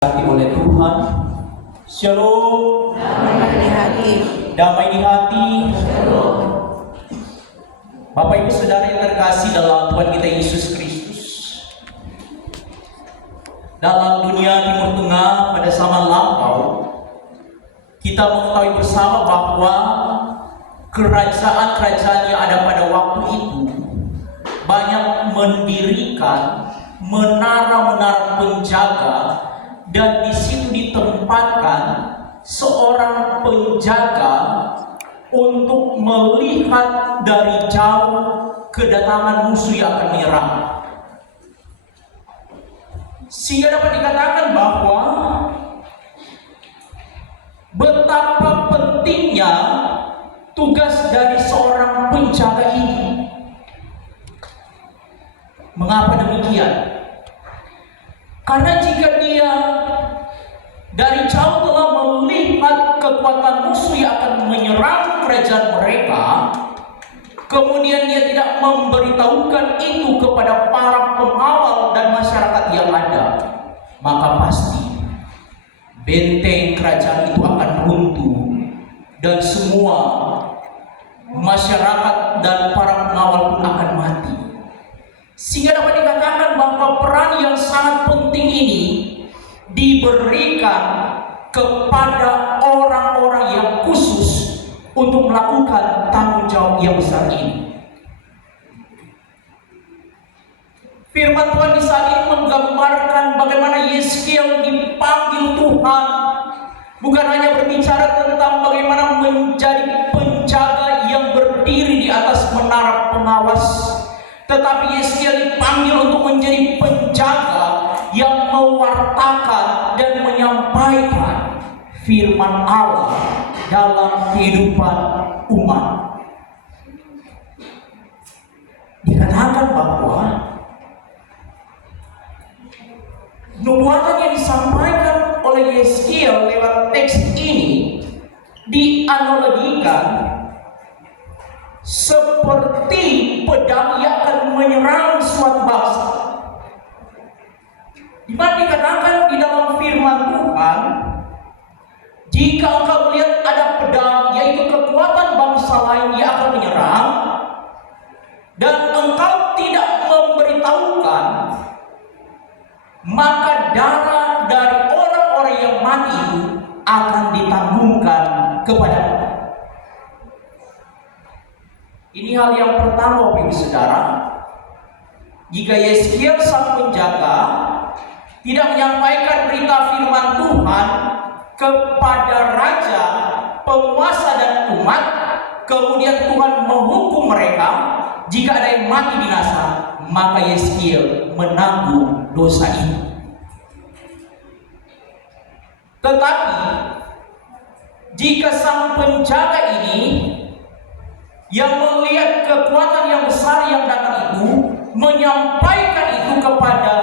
Hati oleh Tuhan. Shalom. Damai di hati. Damai di hati. Shalom. Bapak Ibu Saudara yang terkasih dalam Tuhan kita Yesus Kristus. Dalam dunia Timur Tengah pada zaman lampau, kita mengetahui bersama bahwa kerajaan-kerajaan yang ada pada waktu itu banyak mendirikan menara-menara penjaga, dan di situ ditempatkan seorang penjaga untuk melihat dari jauh kedatangan musuh yang akan menyerang. Sehingga dapat dikatakan bahwa betapa pentingnya tugas dari seorang penjaga ini. Mengapa demikian? Karena jika dia dari jauh telah melihat kekuatan musuh yang akan menyerang kerajaan mereka, kemudian dia tidak memberitahukan itu kepada para pengawal dan masyarakat yang ada, maka pasti benteng kerajaan itu akan runtuh dan semua masyarakat dan para pengawal pun akan mati. Sehingga dapat dikatakan bahwa peran yang sangat penting ini diberikan kepada orang-orang yang khusus untuk melakukan tanggung jawab yang besar ini. Firman Tuhan di saat ini menggambarkan bagaimana Yeskiel dipanggil Tuhan, bukan hanya berbicara tentang bagaimana menjadi penjaga yang berdiri di atas menara pengawas, tetapi Yeskiel dipanggil untuk menjadi penjaga yang mewartakan dan menyampaikan firman Allah dalam kehidupan umat. Dikatakan bahwa nubuatan yang disampaikan oleh Yeskiel lewat teks ini dianalogikan seperti pedang yang akan menyerang suatu bangsa. Di mana dikatakan di dalam firman Tuhan, jika engkau melihat ada pedang, yaitu kekuatan bangsa lain yang akan menyerang, dan engkau tidak memberitahukan, maka darah dari orang-orang yang mati itu akan ditanggungkan kepadamu. Ini hal yang pertama, Bapak Ibu Saudara. Jika Yeskiel sang penjaga tidak menyampaikan berita firman Tuhan kepada raja, penguasa dan umat, kemudian Tuhan menghukum mereka, jika ada yang mati binasa, maka Yeskiel menanggung dosa ini. Tetapi jika sang penjaga ini yang melihat kekuatan yang besar yang datang itu, menyampaikan itu kepada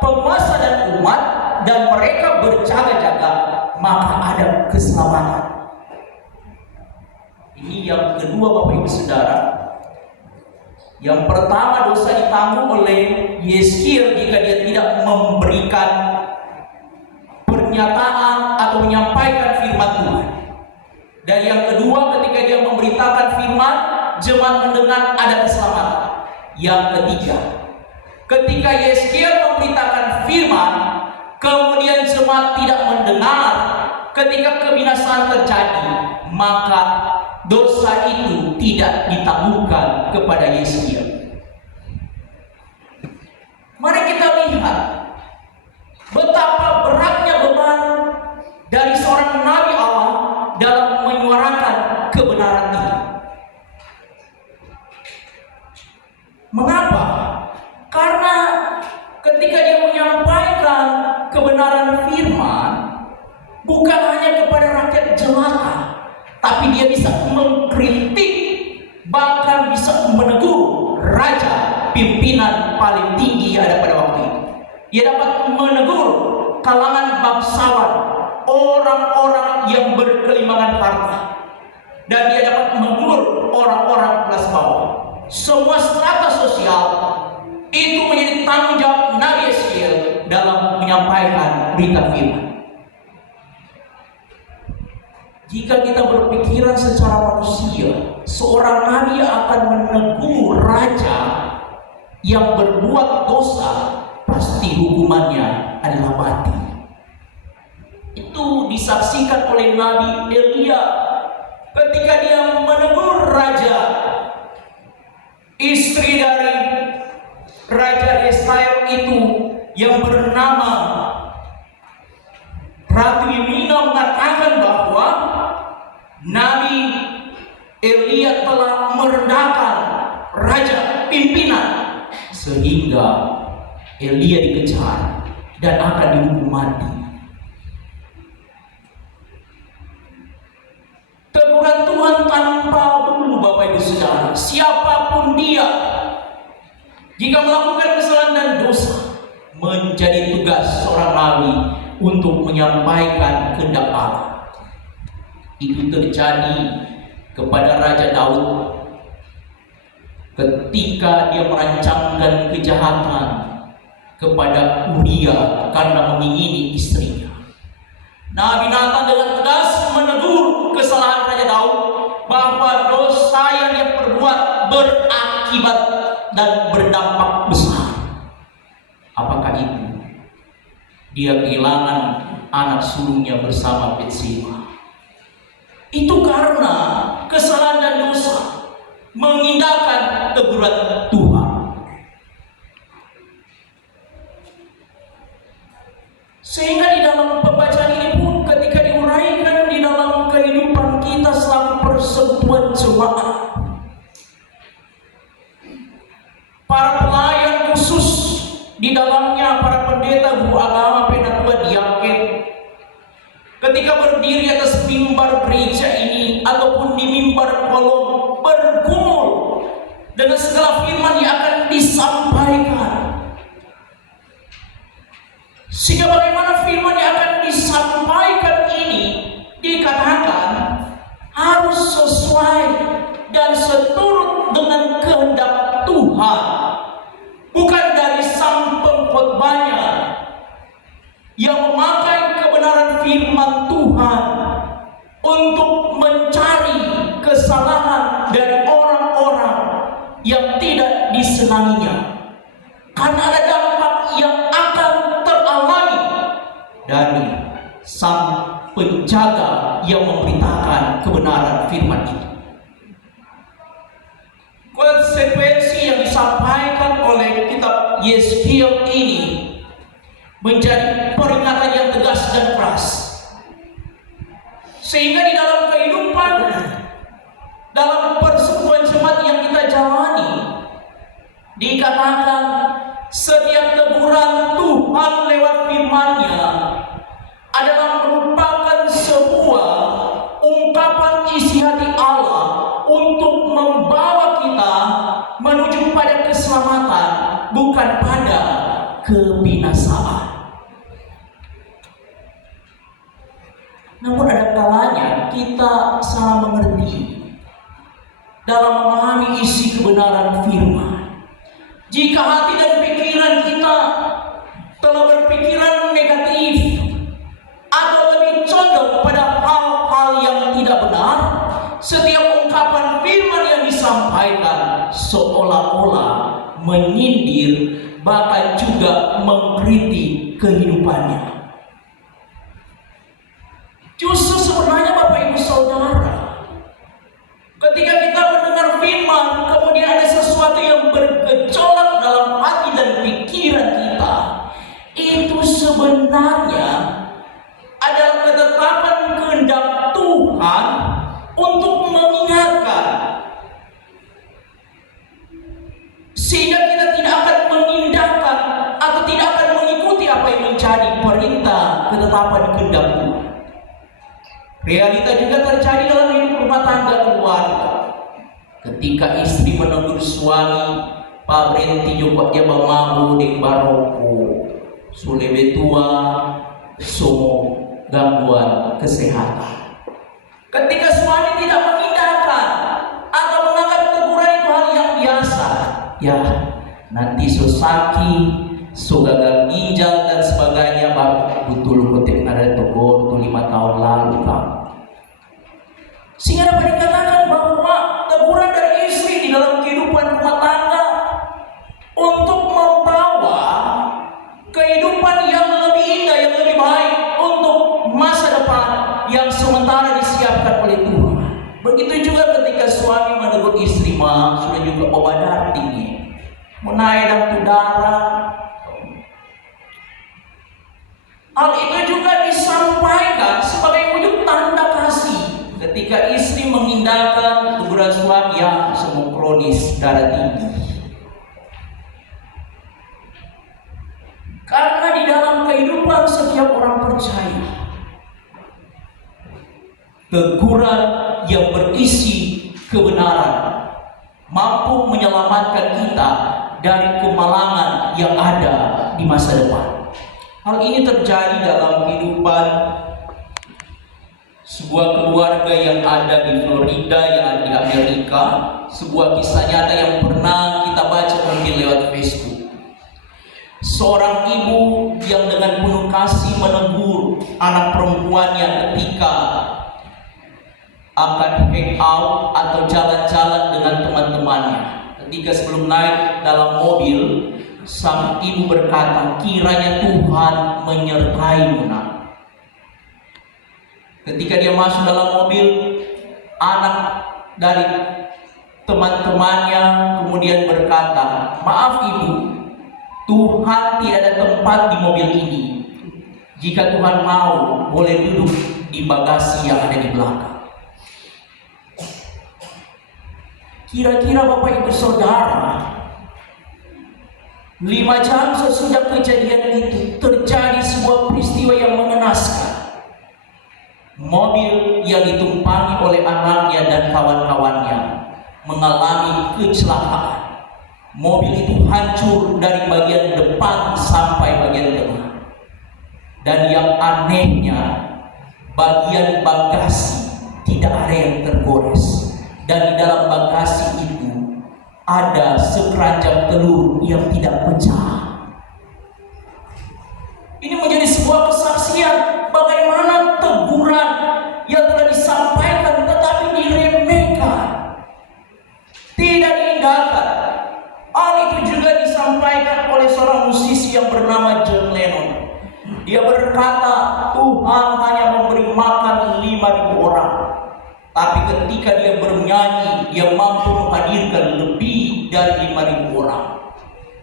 penguasa dan umat, dan mereka berjaga-jaga, maka ada keselamatan. Ini yang kedua, Bapak Ibu Saudara. Yang pertama, dosa ditanggung oleh Yeskiel jika dia tidak memberikan pernyataan atau menyampaikan firman Tuhan. Dan yang kedua, ketika dia memberitakan firman, jemaat mendengar, ada keselamatan. Yang ketiga, ketika Yeskiel memberitakan firman, kemudian jemaat tidak mendengar, ketika kebinasaan terjadi, maka dosa itu tidak ditanggungkan kepada Yeskiel. Mari kita lihat betapa beratnya beban dari seorang nabi Allah dalam menyuarakan kebenaran ini. Mengapa? Karena ketika dia menyampaikan kebenaran firman, bukan hanya kepada rakyat jelata, tapi dia bisa mengkritik, bahkan bisa menegur raja, pimpinan paling tinggi yang ada pada waktu itu. Dia dapat menegur kalangan bangsawan, orang-orang yang berkelimangan harta, dan dia dapat menegur orang-orang kelas bawah. Semua strata sosial itu menjadi tanggung jawab Nabi Yeskiel dalam menyampaikan berita firman. Jika kita berpikiran secara manusia, seorang nabi akan menegur raja yang berbuat dosa, pasti hukumannya adalah mati. Itu disaksikan oleh Nabi Elia ketika dia menegur raja, istri dari Raja Israel itu yang bernama Ratu Yemina mengatakan bahwa Nabi Elia telah merendahkan raja pimpinan, sehingga Elia dikejar dan akan dihukum mati. Teguran Tuhan tanpa bulu, Bapak Ibu Saudara, siapapun dia, jika melakukan kesalahan dan dosa, menjadi tugas seorang nabi untuk menyampaikan kehendak Allah. Itu terjadi kepada Raja Daud ketika dia merancangkan kejahatan kepada Uria karena mengingini istrinya. Nabi Nathan dengan tegas menegur kesalahan Raja Daud bahwa dosa yang dia perbuat berakibat dan berdampak besar. Apakah itu? Dia kehilangan anak sulungnya bersama Bathsheba. Itu karena kesalahan dan dosa mengindahkan teguran Tuhan. Sehingga di dalam pembacaan ini pun ketika diuraikan di dalam kehidupan kita selaku persekutuan jemaat, para pelayan khusus di dalamnya, para pendeta, guru agama, penatua, diaken, ketika berdiri atas mimbar gereja ini ataupun di mimbar kolom, bergumul dengan segala firman yang akan disampaikan. Sehingga bagaimana firman yang akan disampaikan ini dikatakan harus sesuai dan seturut dengan kehendak Tuhan, bukan dari sang pengkhotbahnya yang memakai kebenaran firman Tuhan untuk mencari kesalahan dari orang-orang yang tidak disenanginya, karena ada dampak yang akan teralami dari sang penjaga yang memberitakan kebenaran firman itu. Konsekuensi yang disampaikan oleh kitab Yeskiel ini menjadi peringatan yang tegas dan keras, sehingga di dalam kehidupan, dalam persekutuan jemaat yang kita jalani, dikatakan setiap teguran Tuhan lewat firman-Nya adalah merupakan sebuah ungkapan isi hati Allah untuk membawa kita menuju pada keselamatan, bukan pada kebinasaan. Namun ada kalanya kita salah mengerti dalam memahami isi kebenaran firman. Jika hati dan pikiran kita telah berpikiran negatif atau lebih condong pada hal-hal yang tidak benar, setiap ungkapan firman yang disampaikan seolah-olah menyindir, bahkan juga mengkritik kehidupannya. Justru sebenarnya Bapak Ibu Saudara, ketika kita mendengar firman, kemudian ada sesuatu yang bergejolak dalam hati dan pikiran kita, itu sebenarnya adalah ketetapan kehendak Tuhan untuk mengingatkan, sehingga kita tidak akan mengindahkan atau tidak akan mengikuti apa yang menjadi perintah ketetapan kehendak Tuhan. Realita juga terjadi dalam hidup rumah tangga keluarga. Ketika istri menegur suami, "Pak berhenti juga dia bamabu di baroko, sule betua, somo gangguan kesehatan." Ketika suami tidak mengindahkan atau menganggap teguran itu hal yang biasa, ya nanti so sakit, so gagal ginjal dan sebagainya, sementara disiapkan oleh Tuhan. Begitu juga ketika suami menegur istri, mah sudah juga bawa tinggi, menaik dan udara. Hal itu juga disampaikan sebagai wujud tanda kasih ketika istri mengindahkan teguran suami yang semua kronis darah tinggi. Karena di dalam kehidupan setiap orang percaya, teguran yang berisi kebenaran mampu menyelamatkan kita dari kemalangan yang ada di masa depan. Hal ini terjadi dalam kehidupan sebuah keluarga yang ada di Florida, yang ada di Amerika. Sebuah kisah nyata yang pernah kita baca mungkin lewat Facebook. Seorang ibu yang dengan penuh kasih menegur anak perempuannya ketika akan hangout atau jalan-jalan dengan teman-temannya. Ketika sebelum naik dalam mobil, sang ibu berkata, kiranya Tuhan menyertai-mu, nak. Ketika dia masuk dalam mobil, anak dari teman-temannya kemudian berkata, maaf ibu, Tuhan tidak ada tempat di mobil ini. Jika Tuhan mau, boleh duduk di bagasi yang ada di belakang. Kira-kira Bapak Ibu Saudara, 5 jam sesudah kejadian itu terjadi sebuah peristiwa yang mengenaskan. Mobil yang ditumpangi oleh anaknya dan kawan-kawannya mengalami kecelakaan. Mobil itu hancur dari bagian depan sampai bagian tengah. Dan yang anehnya, bagian bagasi tidak ada yang tergores. Dan di dalam bagasi itu ada sekeranjang telur yang tidak pecah. Ini menjadi sebuah kesaksian bagaimana teguran yang telah disampaikan tetapi diremehkan, tidak diindahkan. Hal itu juga disampaikan oleh seorang musisi yang bernama John Lennon. Dia berkata, Tuhan hanya memberi makan 5.000 orang, tapi ketika dia bernyanyi, dia mampu menghadirkan lebih dari 5.000 orang.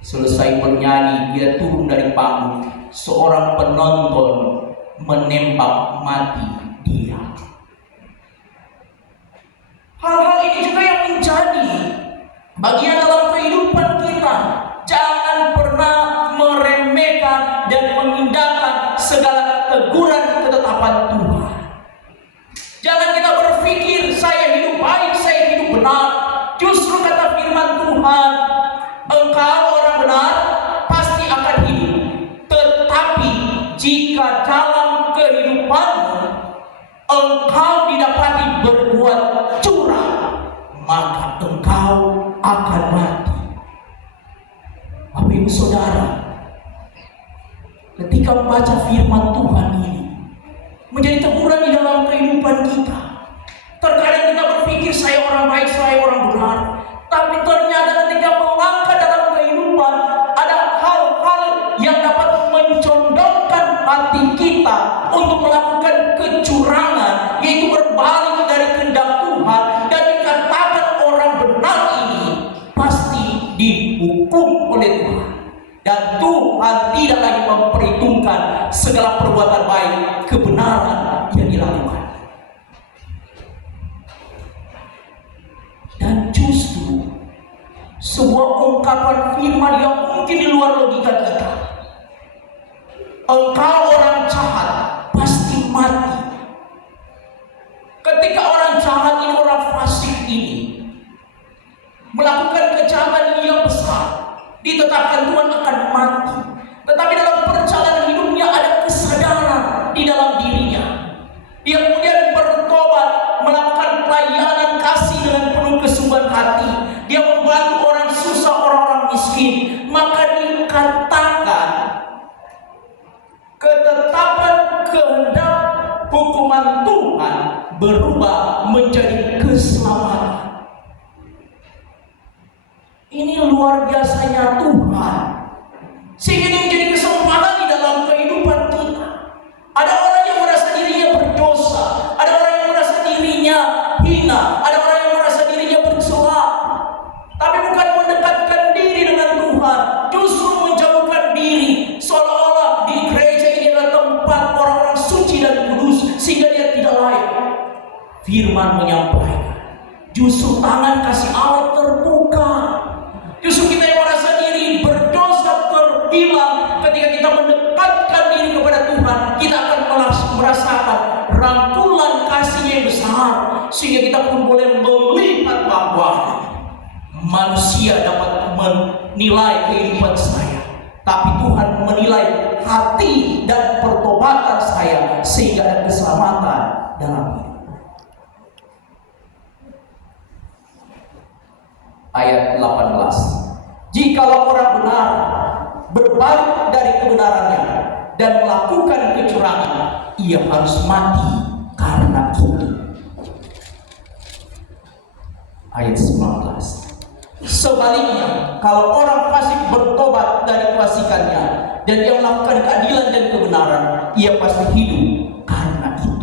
Selesai bernyanyi, dia turun dari panggung. Seorang penonton menembak mati dia. Hal-hal ini juga yang menjadi bagian dalam kehidupan kita. Jangan pernah meremehkan dan mengindahkan segala teguran ketetapan Tuhan. Jangan kita berpikir saya hidup baik, saya hidup benar. Justru kata firman Tuhan, engkau orang benar pasti akan hidup. Tetapi jika dalam kehidupanmu engkau didapati berbuat curang, maka engkau akan mati. Bapak Ibu Saudara, ketika membaca firman Tuhan ini menjadi teguran di dalam kehidupan kita. Terkadang kita berpikir saya orang baik, saya orang benar. Tapi ternyata ketika melangkah dalam kehidupan, ada hal-hal yang dapat mencondongkan hati kita untuk melakukan kecurangan, yaitu berbalik dari kehendak Tuhan. Dan dikatakan orang benar ini pasti dihukum oleh Tuhan. Dan Tuhan tidak lagi memperhitungkan segala perbuatan baik, kebenaran yang dilakukan. Dan justru sebuah ungkapan firman yang mungkin di luar logika kita. Engkau orang jahat pasti mati. Ketika orang jahat ini, orang fasik ini melakukan kejahatan yang besar, ditetapkan Tuhan akan mati. Tetapi dalam perjalanan hidupnya ada kesadaran di dalam dirinya. Dia kemudian bertobat, melakukan pelayanan kasih dengan penuh kesungguhan hati. Dia membantu orang susah, orang-orang miskin. Maka dikatakan ketetapan kehendak hukuman Tuhan berubah menjadi keselamatan. Ini luar biasanya Tuhan, sehingga ini menjadi kesempatan di dalam kehidupan kita. Ada orang yang merasa dirinya berdosa, ada Firman menyampaikan, justru tangan kasih Allah terbuka. Justru kita yang merasa diri berdosa terhilang, ketika kita mendekatkan diri kepada Tuhan, kita akan merasakan rangkulan kasih-Nya yang besar, sehingga kita pun boleh melihat bahwa manusia dapat menilai kehidupan saya, tapi Tuhan menilai hati dan pertobatan saya, sehingga ada keselamatan dalam hidup. Ayat 18. Jikalau orang benar berbalik dari kebenarannya dan melakukan kecurangan, ia harus mati karena itu. Ayat 19. Sebaliknya, kalau orang fasik bertobat dari kefasikannya dan dia melakukan keadilan dan kebenaran, ia pasti hidup karena itu.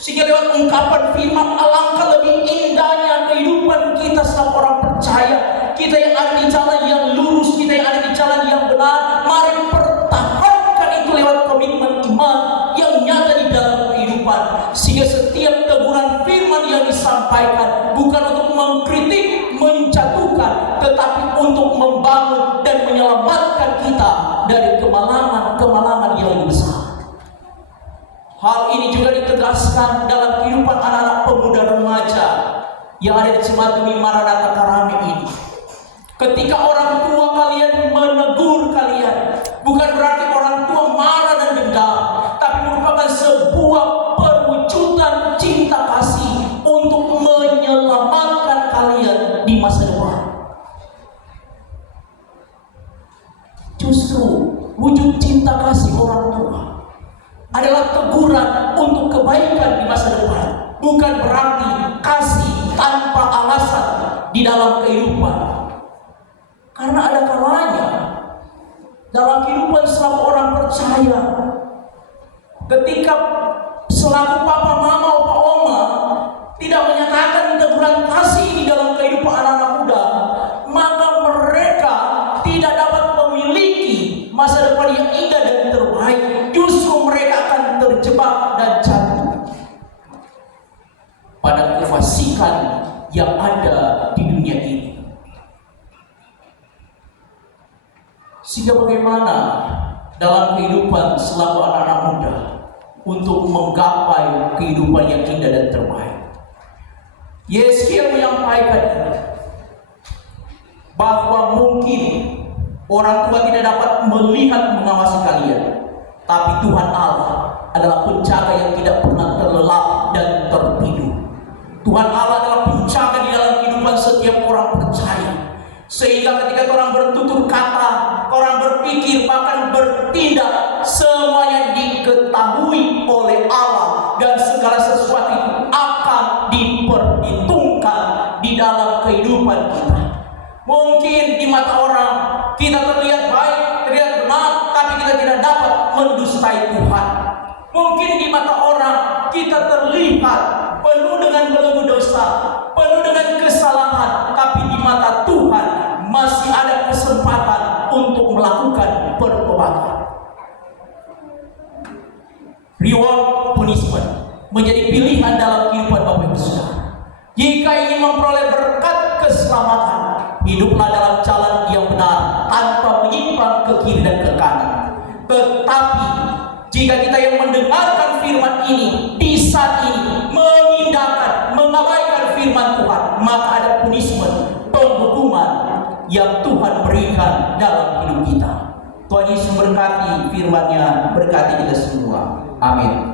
Sehingga lewat ungkapan firman, alangkah lebih indahnya kehidupan kita sebagai orang percaya. Kita yang ada di jalan yang lurus, kita yang ada di jalan yang benar, mari pertahankan itu lewat komitmen iman yang nyata di dalam kehidupan. Sehingga setiap teguran firman yang disampaikan bukan untuk mengkritik, menjatuhkan, tetapi untuk membangun dan menyelamatkan kita dari kemalangan-kemalangan yang lebih besar. Hal ini juga ditegaskan dalam kehidupan anak-anak pemuda remaja yang ada di Cimadumi Maranatha Karame ini. Ketika orang tua kalian menegur kalian, bukan berarti orang tua marah dan dendam, tapi merupakan sebuah perwujudan cinta kasih untuk menyelamatkan kalian di masa depan. Justru wujud cinta kasih orang tua adalah teguran untuk kebaikan di masa depan, bukan berarti kasih tanpa alasan di dalam kehidupan. Karena ada kalanya dalam kehidupan selaku orang percaya, ketika selaku papa, mama, opa, oma tidak menyatakan teguran kasih di dalam kehidupan anak-anak muda, maka mereka tidak dapat memiliki masa depan yang indah dan terbaik. Justru mereka akan terjebak dan jatuh pada kefasikan yang ada di dunia ini. Sehingga bagaimana dalam kehidupan selaku anak-anak muda untuk menggapai kehidupan yang indah dan terbaik. Yeskiel menyampaikan bahwa mungkin orang tua tidak dapat melihat mengawasi kalian, tapi Tuhan Allah adalah penjaga yang tidak pernah terlelap dan tertidur. Tuhan Allah adalah penjaga di dalam kehidupan setiap orang percaya. Sehingga ketika orang bertutur kata, orang berpikir, bahkan bertindak, semuanya diketahui oleh Allah, dan segala sesuatu itu akan diperhitungkan di dalam kehidupan kita. Mungkin di mata orang kita terlihat baik, terlihat benar, tapi kita tidak dapat mendustai Tuhan. Mungkin di mata orang kita terlihat penuh dengan belenggu dosa, penuh dengan kesalahan, tapi di mata Tuhan masih ada kesempatan untuk melakukan pertobatan. Reward punishment menjadi pilihan dalam kehidupan Bapak Ibu Saudara. Jika ingin memperoleh berkat keselamatan, hiduplah dalam jalan yang benar tanpa menyimpang ke kiri dan ke kanan. Tetapi jika kita yang mendengarkan firman ini di saat ini mengindahkan, mengabaikan firman Tuhan, maka ada punishment, penghukuman yang Tuhan berikan dalam hidup kita. Tuhan Yesus berkati firman-Nya, berkati kita semua. Amin.